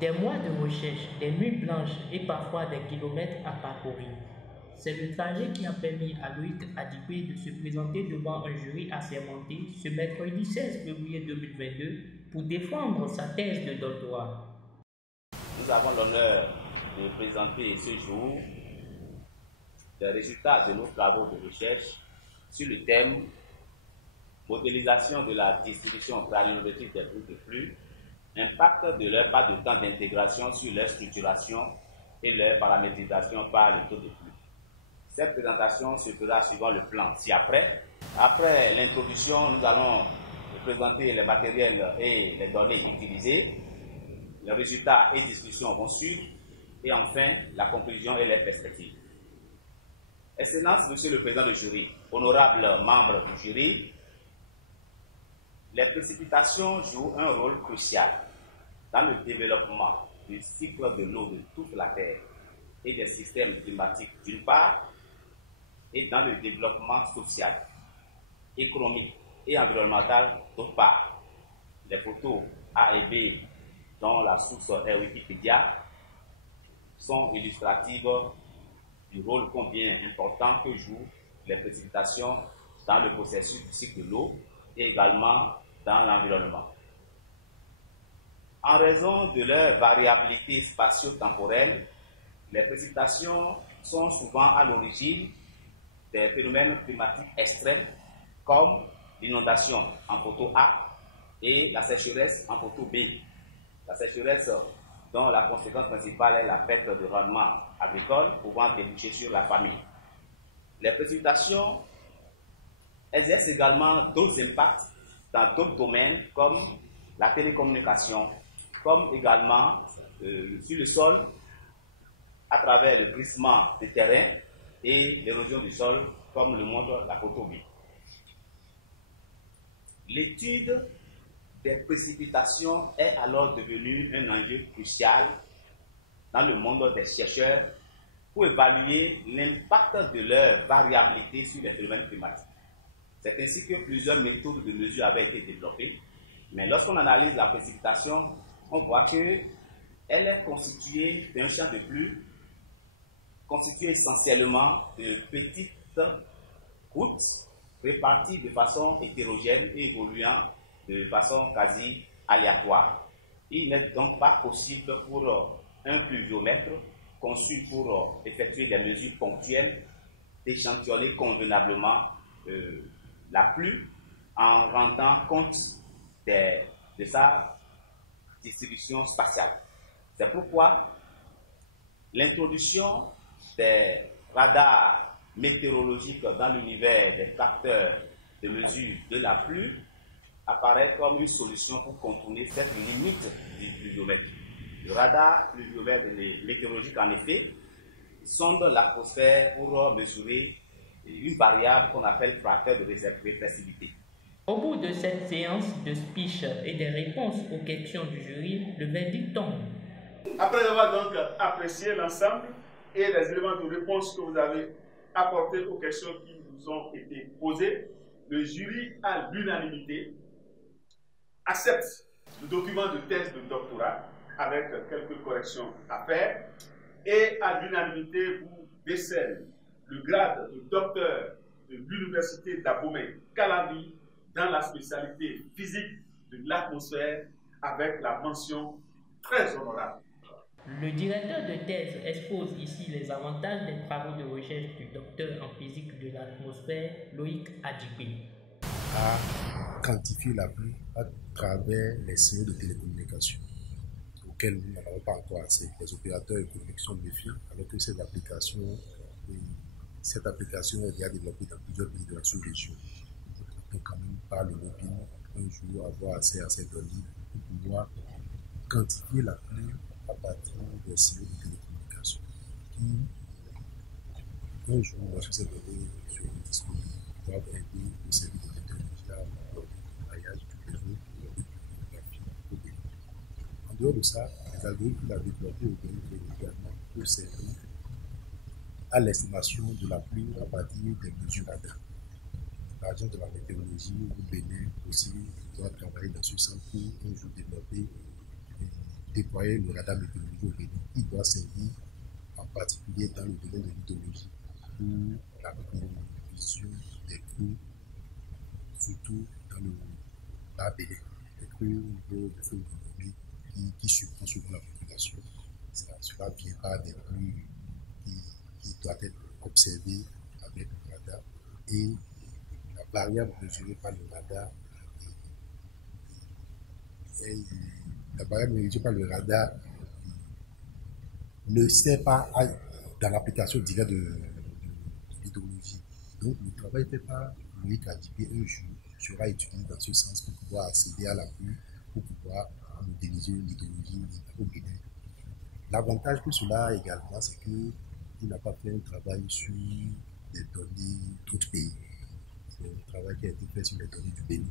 Des mois de recherche, des nuits blanches et parfois des kilomètres à parcourir. C'est le trajet qui a permis à Loïc Adibé de se présenter devant un jury assermenté ce mercredi 16 février 2022 pour défendre sa thèse de doctorat. Nous avons l'honneur de présenter ce jour les résultats de nos travaux de recherche sur le thème modélisation de la distribution granulométrique des groupes de flux, impact de leur pas de temps d'intégration sur leur structuration et leur paramétrisation par le taux de flux. Cette présentation se fera suivant le plan ci-après. Après l'introduction, nous allons présenter les matériels et les données utilisées. Les résultats et discussions vont suivre. Et enfin, la conclusion et les perspectives. Excellence, Monsieur le Président du jury, honorables membres du jury, les précipitations jouent un rôle crucial dans le développement du cycle de l'eau de toute la Terre et des systèmes climatiques d'une part, et dans le développement social, économique et environnemental d'autre part. Les photos A et B, dont la source est Wikipédia, sont illustratives du rôle combien important que jouent les précipitations dans le processus du cycle de l'eau et également dans l'environnement. En raison de leur variabilité spatio-temporelle, les précipitations sont souvent à l'origine des phénomènes climatiques extrêmes comme l'inondation en photo A et la sécheresse en photo B. La sécheresse dont la conséquence principale est la perte de rendement agricole pouvant déboucher sur la famine. Les précipitations exercent également d'autres impacts dans d'autres domaines comme la télécommunication, comme également sur le sol à travers le glissement des terrains et l'érosion du sol, comme le montre la photo B. L'étude des précipitations est alors devenue un enjeu crucial dans le monde des chercheurs pour évaluer l'impact de leur variabilité sur les phénomènes climatiques. C'est ainsi que plusieurs méthodes de mesure avaient été développées, mais lorsqu'on analyse la précipitation, on voit qu'elle est constituée d'un champ de flux constitué essentiellement de petites gouttes réparties de façon hétérogène et évoluant de façon quasi aléatoire. Il n'est donc pas possible pour un pluviomètre conçu pour effectuer des mesures ponctuelles d'échantillonner convenablement la pluie en rendant compte de sa distribution spatiale. C'est pourquoi l'introduction des radars météorologiques dans l'univers des capteurs de mesure de la pluie apparaît comme une solution pour contourner cette limite du pluviomètre. Le radar pluviomètre météorologique, en effet, sonde l'atmosphère pour mesurer une variable qu'on appelle facteur de réflexivité. Au bout de cette séance de speech et des réponses aux questions du jury, le verdict tombe. Après avoir donc apprécié l'ensemble et les éléments de réponse que vous avez apportés aux questions qui vous ont été posées, le jury, à l'unanimité, accepte le document de thèse de doctorat avec quelques corrections à faire et à l'unanimité vous décerne le grade de docteur de l'université d'Abomey-Calavi dans la spécialité physique de l'atmosphère avec la mention très honorable. Le directeur de thèse expose ici les avantages des travaux de recherche du docteur en physique de l'atmosphère Loïc Adibé. À quantifier la pluie à travers les signaux de télécommunication auxquels nous n'en avons pas encore assez. Les opérateurs économiques sont méfiants alors que cette application est déjà développée dans plusieurs pays de la sous-région. On peut quand même par le lobbying un jour avoir accès à ces données pour pouvoir quantifier la pluie à partir des signaux de télécommunication qui, un jour, lorsque ces données seront disponibles, doivent aider au service de l'intelligence lors du maillage du réseau et de photographie au début. En dehors de ça, les algorithmes qu'il a développés au Bénin également pour servir à l'estimation de la pluie à partir des mesures radar. L'agent de la météorologie au Bénin aussi doit travailler dans ce sens pour un jour développer déployer le radar météorologique au Bénin. Il doit servir en particulier dans le domaine de l'hydrologie pour la prévision des crues, surtout dans le bas Bénin, des crues au niveau de feu qui surprend souvent la population. Cela vient par des crues qui doivent être observées avec le radar et la variable mesurée par le radar ne sert pas dans l'application directe de l'hydrologie. Donc le travail fait par Loïc Adibé un jour sera étudié dans ce sens pour pouvoir accéder à la pluie, pour pouvoir modéliser l'hydrologie au Bénin. L'avantage que cela a également, c'est qu'il n'a pas fait un travail sur des données d'autres pays. C'est un travail qui a été fait sur les données du Bénin.